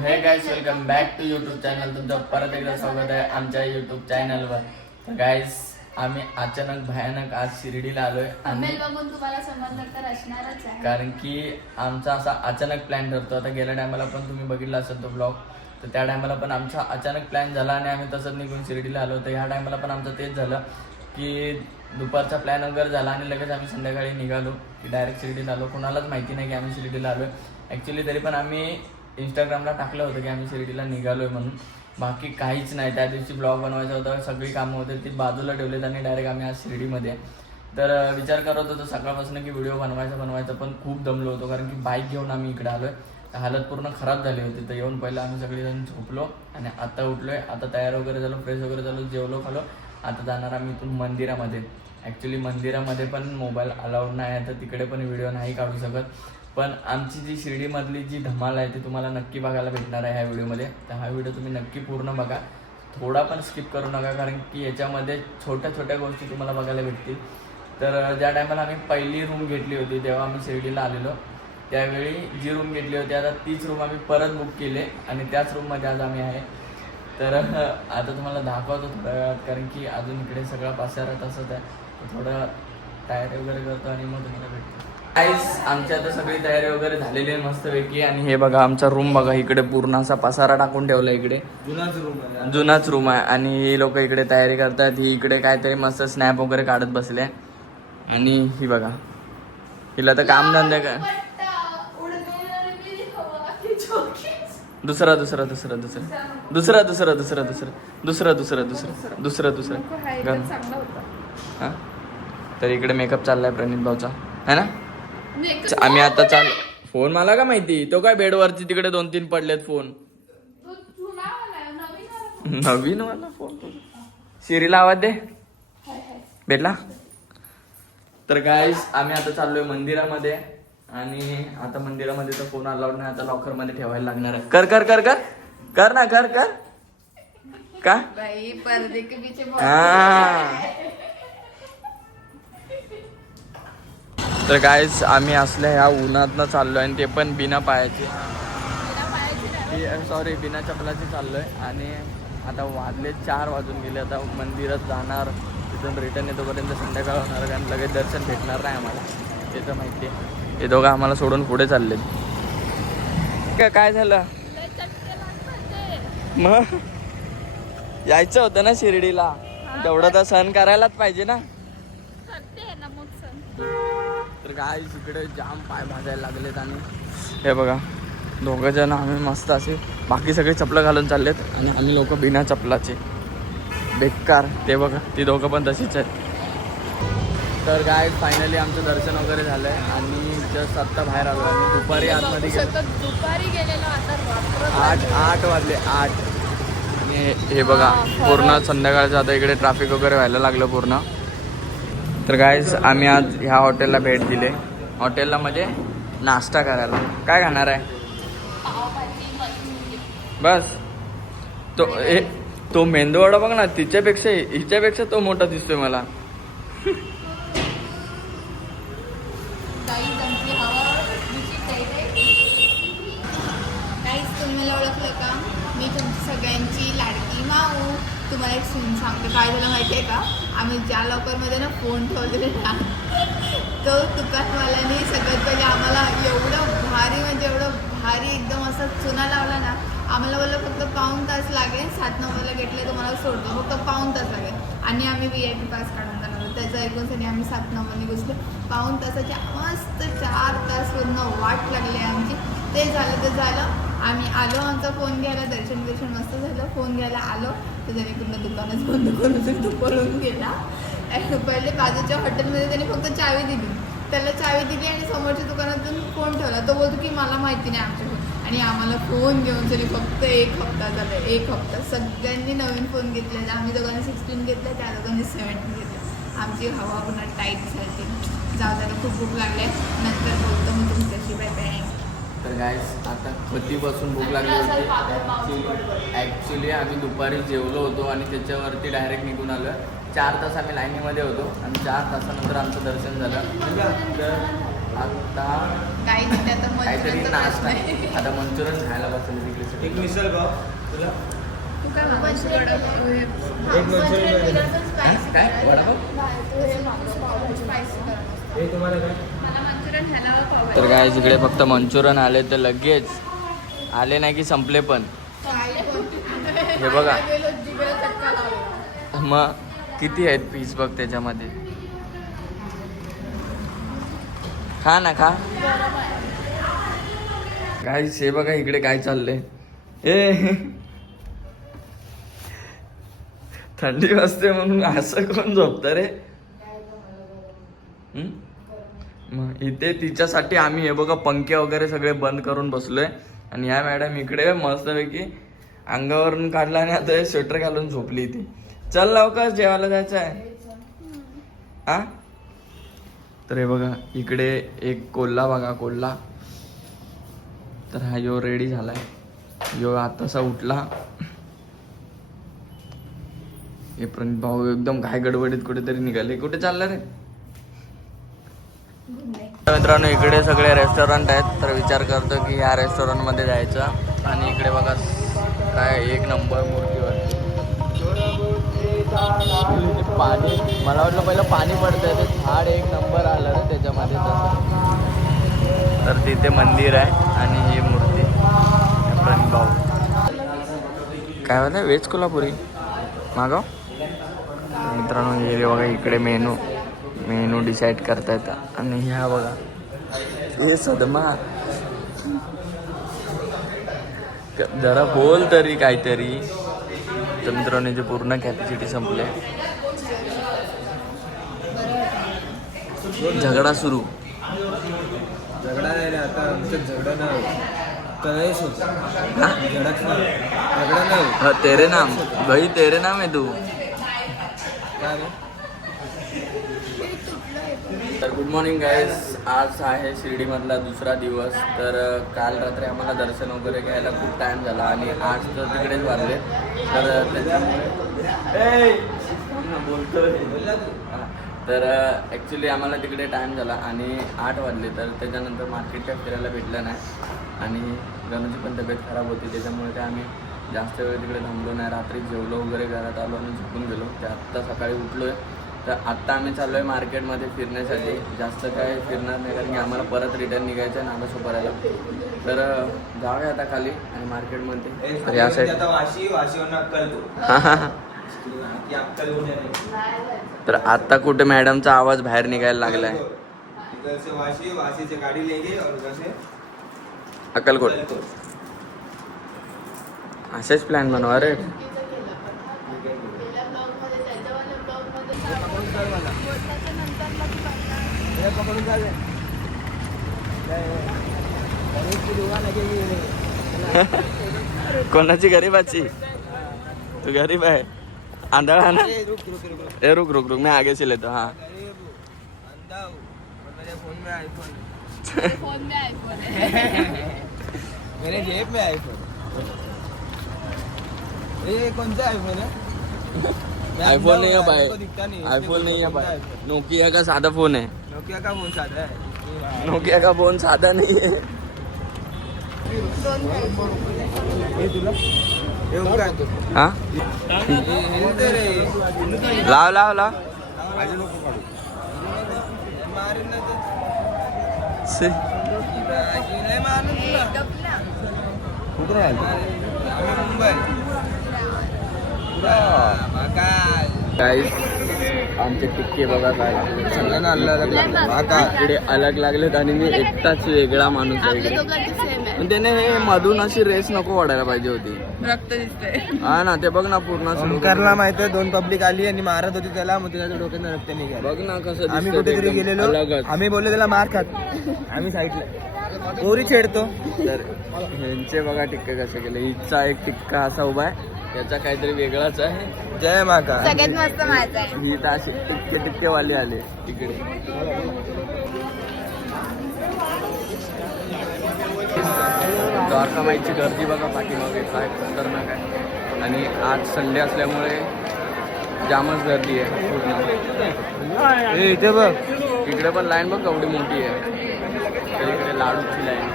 हे guys welcome back to YouTube channel. तुमचं परत एकदा स्वागत आहे आमच्या यूट्यूब चॅनलवर. तर गाइस आम्ही अचानक भयानक आज शिर्डीला आलोय. बघून तुम्हाला समजलं तर असणारच आहे, कारण की आमचा असा अचानक प्लॅन ठरतो. आता गेल्या टायमाला पण तुम्ही बघितला असेल तो ब्लॉग, तर त्या टायमाला पण आमचा अचानक प्लॅन झाला आणि आम्ही तसंच निघून शिर्डीला आलो. तर ह्या टायमाला पण आमचं तेच झालं की दुपारचा प्लॅन वगैरे झाला आणि लगेच आम्ही संध्याकाळी निघालो की डायरेक्ट शिर्डीला आलो. कोणालाच माहिती नाही की आम्ही शिर्डीला आलो आहे. ॲक्च्युली तरी पण आम्ही इंस्टाग्रामला टाकलं होतं की आम्ही शिर्डीला निघालो आहे म्हणून. बाकी काहीच नाही. त्या दिवशी ब्लॉग बनवायचा होता, सगळी कामं होते ती बाजूला ठेवलेत आणि डायरेक्ट आम्ही आज शिर्डीमध्ये. तर विचार करत होतो सकाळपासून की व्हिडिओ बनवायचा पण खूप दमलो होतो, कारण की बाईक घेऊन आम्ही इकडे आलो आहे. हालत पूर्ण खराब झाली होती. तर येऊन पहिलं आम्ही सगळेजण झोपलो आणि आता उठलो आहे. आता तयार वगैरे झालो, फ्रेश वगैरे झालो, जेवलो खालो. आता जाणार आम्ही इथून मंदिरामध्ये. ॲक्च्युली मंदिरामध्ये पण मोबाईल अलाउड नाही आहे, तर तिकडे पण व्हिडिओ नाही काढू शकत. पण आमची जी शिर्डीमधली जी धमाल आहे ती तुम्हाला नक्की बघायला भेटणार आहे ह्या व्हिडिओमध्ये. तर हा व्हिडिओ तुम्ही नक्की पूर्ण बघा, थोडा पण स्किप करू नका, कारण की याच्यामध्ये छोट्या छोट्या गोष्टी तुम्हाला बघायला भेटतील. तर ज्या टायमाला आम्ही पहिली रूम घेतली होती तेव्हा आम्ही शिर्डीला आलेलो, त्यावेळी जी रूम घेतली होती आता तीच रूम आम्ही परत बुक केली आणि त्याच रूममध्ये आज आम्ही आहे. तर आता तुम्हाला दाखवतो थोड्या वेळात, कारण की अजून इकडे सगळा पसारा तसंच आहे. तर थोडं तयारी वगैरे करतो आणि मग तुम्हाला भेटतो. काहीच आमची आता सगळी तयारी वगैरे झालेली आहे मस्तपैकी. आणि हे बघा आमचा रूम बघा, इकडे पूर्ण असा पसारा टाकून ठेवला. इकडे जुनाच रूम आहे आणि ही लोक इकडे तयारी करतात. ही इकडे काहीतरी मस्त स्नॅप वगैरे काढत बसले. आणि ही बघा, हिला तर काम धंदे का दुसरा हां. तर इकडे मेकअप चाललाय प्रणित भाऊचा, है ना. आम्ही आता फोन मला का माहिती, तो काय बेडवरती तिकडे 2-3 पडलेत फोन. नवीन वाला फोन. शिरीला आवाज दे, भेटला. तर गाईस आम्ही आता चाललोय मंदिरामध्ये आणि आता मंदिरामध्ये तर फोन अलाउड नाही, आता लॉकर मध्ये ठेवायला लागणार आहे. कर कर कर कर कर ना, कर कर का बाई पर्दे के पीछे तर गाईस आम्ही असल्या ह्या उन्हातनं चाललोय आणि ते पण बिना पायाचे, सॉरी बिना चपलाचे चाललोय. आणि आता वाजले 4 वाजून गेले. आता मंदिरात जाणार, तिथून रिटर्न येतोपर्यंत संध्याकाळ होणार, कारण लगेच दर्शन भेटणार नाही आम्हाला, ते तर माहिती आहे. हे दोघं आम्हाला सोडून पुढे चाललेत. काय झालं मग, यायचं होतं ना शिर्डीला, तेवढं तर सहन करायलाच पाहिजे ना. तर काय इकडे जाम पाय भाजायला लागलेत. आणि हे बघा दोघं जण आम्ही मस्त असे, बाकी सगळे चपलं घालून चाललेत आणि आम्ही लोक बिना चपलाचे बेकार. ते बघा ती दोघं पण तशीच आहेत. तर काय फायनली आमचं दर्शन वगैरे झालंय आणि जस्ट आत्ता बाहेर आलो. आणि दुपारी आतमध्ये दुपारी गेलेलो, आता 8 वाजले 8. आणि हे बघा पूर्ण संध्याकाळचं आता इकडे ट्रॅफिक वगैरे व्हायला लागलं पूर्ण. तर गाईज आम्ही आज ह्या हॉटेलला भेट दिली. हॉटेलला म्हणजे नाश्ता करायला. काय खाणार आहे बस तो मेंदूवडा बघ ना, हिच्यापेक्षा तो मोठा दिसतोय मला. तुम्हाला ओळखलं का, मी तुमची सगळ्यांची लाडकी माऊ. तुम्हाला एक सून सांगते, काय झालं माहिती आहे का, आम्ही ज्या लॉकरमध्ये ना फोन ठेवलेले ना, तो दुकानवाल्याने सगळ्यात पहिले आम्हाला एवढं भारी, म्हणजे एवढं भारी एकदम असं चुना लावला ना. आम्हाला बोललं फक्त पाऊण तास लागेल, 7 नंबरला घेतले तुम्हाला सोडतो, फक्त पाऊण तास लागेल. आणि आम्ही VIP पास काढून जाणार होतो. त्याचं ऐकून सनी आम्ही 7 नंबरने घुसलो. पाऊण तासाच्या मस्त 4 तास पूर्ण वाट लागली आमची. ते झालं. आम्ही आलो आमचा फोन घ्यायला, दर्शन मस्त झालं. फोन घ्यायला आलो तर त्याने पूर्ण दुकानच बंद करून तो पळून गेला. पहिले बाजूच्या हॉटेलमध्ये त्याने फक्त चावी दिली, त्याला चावी दिली आणि समोरच्या दुकानातून फोन ठेवला. तो बोलतो की मला माहिती नाही आमच्या फोन. आणि आम्हाला फोन घेऊन तरी फक्त 1 हप्ता झाला. 1 हप्ता सगळ्यांनी नवीन फोन घेतले. आम्ही दोघांनी 16 घेतला, त्या दोघांनी 17 घेतला. आमची हवा पुन्हा टाईट झाली. जाऊ खूप भूक लागली, नंतर बोलतो मी तुमच्याशी. Bye bye. तर गाईस आता कधीपासून भूक लागली होती. ॲक्च्युली आम्ही दुपारी जेवलो होतो आणि त्याच्यावरती डायरेक्ट निघून आलो. 4 तास आम्ही लाईनीमध्ये होतो आणि 4 तासानंतर आमचं दर्शन झालं. तर आता काही नाही आता काहीतरी मंचुरियनचा नाश्ता प्रश्न आहे. आता मंचुरियन खायला बसले तिकडे. एक मिसळ पाव तुला. तू काय मागवशील? एक मंचुरियन. काय वडापाव? हे तुम्हाला काय? मला मंचुरियन ह्याला पाव तर काय इकडे फक्त मंचुरियन आले तर लगेच आले नाही की संपले पण. हे बघा मग किती आहेत पीस बघ त्याच्यामध्ये. खा ना खा. काय हे बघा इकडे काय चाललंय. ए थंडी वाजते म्हणून असं कोण झोपतं रे. मग इथे तिच्यासाठी आम्ही हे बघा पंखे वगैरे सगळे बंद करून बसलोय आणि ह्या मॅडम इकडे मस्तपैकी अंगावरून काढला आणि आता स्वेटर घालून झोपली इथे. चल लवकर जेवायला जायचं आहे हा. तर हे बघा इकडे एक कोल्हा बघा कोल्हा. तर हा यो रेडी झालाय. यो आतासा उठला. हे प्रणित भाऊ एकदम घाय गडबडीत कुठेतरी निघाले. कुठे चालला रे. मित्रांनो इकडे सगळे रेस्टॉरंट आहेत तर विचार करतो की ह्या रेस्टॉरंट मध्ये जायचं. आणि इकडे बघा काय एक नंबर मूर्तीवरती पाणी. मला वाटलं पहिलं पाणी पडतंय ते झाड एक नंबर आलं रे त्याच्यामध्ये तसं. तर तिथे मंदिर आहे आणि ही मूर्ती प्रणित भाऊ. काय म्हणतात व्हेज कोल्हापुरी मागव. मित्रांनो हे बघा इकडे मेनू डिसाईड करता येतं. आणि ह्या बघा हे सदमा जरा बोल तरी काहीतरी. तर मित्रांनो जे पूर्ण कॅपॅसिटी संपले. झगडा सुरू. झगडा नाही ना आता आमच्यात झगडा नाही कळेच होत. झगडा नाही. हाँ तेरे नाम भाई तेरे नाम है तू. काय रे? तर गुड मॉर्निंग गाईज. आज आहे शिर्डीमधला दुसरा दिवस. तर काल रात्री आम्हाला दर्शन वगैरे घ्यायला खूप टाईम झाला आणि आज तर तिकडेच वाजले. तर त्याच्यामुळे तर ॲक्च्युली आम्हाला तिकडे टाईम झाला आणि 8 वाजले. तर त्याच्यानंतर मार्केट काय फिरायला भेटलं नाही आणि गणूची पण तब्येत खराब होती त्याच्यामुळे काय आम्ही जास्त वेळ तिकडे थांबलो नाही. रात्री जेवलो वगैरे घरात आलो आणि झोपून गेलो. ते आत्ता सकाळी उठलो आहे. तर आत्ता आम्ही चाललो आहे मार्केटमध्ये फिरण्यासाठी. जास्त काय फिरणार नाही कारण की आम्हाला परत रिटर्न निघायचं आहे नागेश्वराला. तर जाऊया आता खाली आणि मार्केटमध्ये. तर या साईड तर आत्ता कुठे मॅडमचा आवाज बाहेर निघायला लागलाय. अक्कलकोट असेच प्लॅन बनवा रे. कोणाची गरीबाची. तू गरीब आहे. आंधळा ना. ए रुक रुक रुक मैं आगे से लेता हूँ. हाँ फोन में आईफोन मेरे जेब में आईफोन. ये कौन सा आईफोन है? आईफोन नहीं है भाई. दिखता नहीं. आईफोन नहीं है भाई. नोकिया का सादा फोन है. नोकिया का फोन साधा है. नोकिया का फोन सादा नहीं है. हे तुला हे काय हाँ हे रे लाव लाव लाव. माझे नको काढू. मारीन ना तर. से लय मारून तुला. कुठे आहे? मुंबई. गाईस आमचे टिक्के बघा काय सगळ्यांना इकडे अलग लागलेत आणि मी एकटाच वेगळा माणूस आहे आपल्या इकडे. दोघांची सेम आहे. पण त्याने हे मधून अशी रेस नको वाढायला पाहिजे होती. रक्त दिसतंय. हा ना ते बघ ना पूर्ण असं ओंकारला माहितीये 2 पब्लिक आली आणि मारत होती त्याला. मग त्याच्या डोक्यात रक्त निघालं. बघ ना कसं आम्ही दिसतंय ते कुठेतरी एकदम गेलेलो. अलगच. आम्ही बोललो त्याला मार खात. आम्ही साईडला पोरी छेडतो. तर ह्यांचे बघा टिक्के कसे केले. हिचा एक टिक्का असा उभा आहे त्याचा काहीतरी वेगळाच आहे. जय माता. सगळ्यात मस्त माझा आहे. ही तर अशी टिक्केवाले आले तिकडे. द्वारकामाईची गर्दी बघा पाठीमागे काय खतरनाक आहे. आणि आज संडे असल्यामुळे जामच गर्दी आहे पूर्ण. इथे बघ इकडे पण लाईन बघ केवढी मोठी आहे. तर इकडे लाडूची लाईन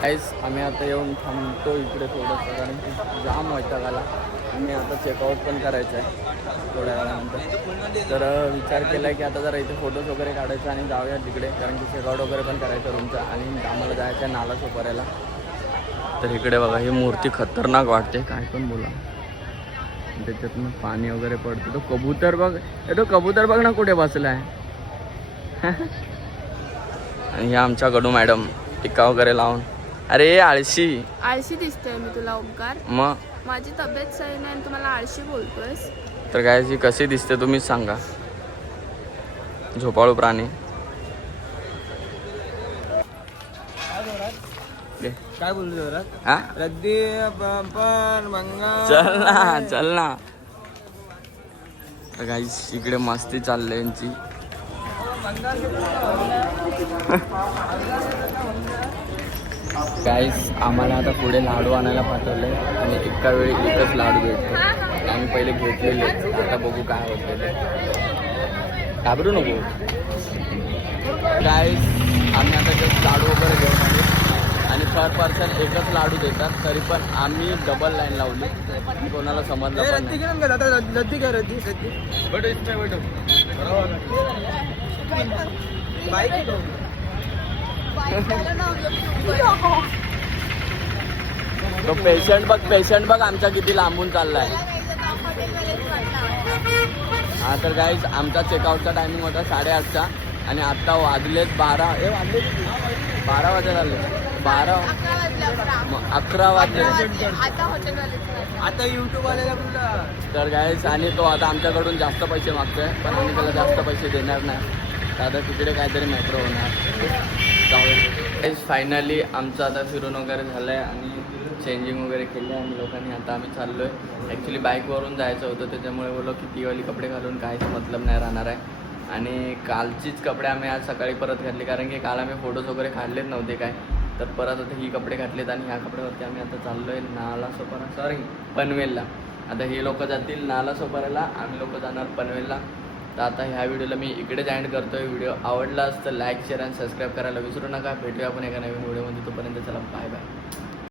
काहीच. आम्ही आता येऊन थांबतो इकडे थोडंसं कारण की जाम वैताग आला. आम्ही आता चेकआउट पण करायचं आहे थोड्या वेळानंतर. तर विचार केला आहे की आता जरा इथे फोटोज वगैरे काढायचं आणि जाऊया तिकडे कारण की चेकआउट वगैरे पण करायचं रूमचा. आणि आम्हाला जायचं आहे नालासोपाऱ्याला. तर इकडे बघा ही मूर्ती खतरनाक वाटते काय पण बोला. त्याच्यातनं पाणी वगैरे पडतं. तो कबूतर बघ, तो कबूतर बघ ना कुठे बसला आहे. आणि ह्या आमच्या गडू मॅडम टिक्का वगैरे लावून. अरे आळशी आळशी दिसतोय मी तुला ओंकार. मग माझी तब्येत सही नाही आणि तुम्हाला आळशी बोलतोयस. तर काय जी कशी दिसते तुम्हीच सांगा. झोपाळू प्राणी. काय बोलतो जरा हा रद्दी पण मंगा चल ना. तर गाईस इकडे मस्ती चालली यांची. गाईस आम्हाला आता पुढे लाडू आणायला पाठवले आणि एका वेळी एकच लाडू भेटतो. आम्ही पहिले घेतलेले, आता बघू काय होते. घाबरू नको. गाईस आम्ही आता जस्ट लाडू वगैरे घेऊन आले आणि पर पर्सन एकच लाडू देतात. तरी पण आम्ही डबल लाईन लावली. कोणाला समजलं पण नाही. रद्दी काय रद्दी तो पेशंट बघ आमचा किती लांबून चाललाय. हा तर गाईज आमचा चेकआउटचा टायमिंग होता 8:30चा आणि आत्ता वाजलेत 12. वाजले 12 वाजत आले. 11 वाजले आता युट्यूब आलेला कुठला. तर गाईज आणि तो आता आमच्याकडून जास्त पैसे मागतोय पण आम्ही त्याला जास्त पैसे देणार नाही. तर आता तिकडे काहीतरी मॅट्रो होणार. जाऊया. फायनली आमचं आता फिरून वगैरे झालं आहे आणि चेंजिंग वगैरे केलं आहे आम्ही लोकांनी. आता आम्ही चाललो आहे. ॲक्च्युली बाईकवरून जायचं होतं त्याच्यामुळे बोललो की तीवाली कपडे घालून काहीच मतलब नाही राहणार आहे. आणि कालचीच कपडे आम्ही आज सकाळी परत घातले कारण की काल आम्ही फोटोज वगैरे काढलेच नव्हते काय. तर परत आता ही कपडे घातलेत आणि ह्या कपड्यावरती आम्ही आता चाललो आहे नालासोपारा पनवेलला. आता हे लोक जातील नालासोपाऱ्याला, आम्ही लोक जाणार पनवेलला. तर आता ह्या व्हिडिओला मी इकडेच एंड करतो आहे. व्हिडिओ आवडला तर लाईक शेअर आणि सबस्क्राईब करायला विसरू नका. भेटूया आपण एका नवीन व्हिडिओमध्ये. तोपर्यंत चला बाय बाय.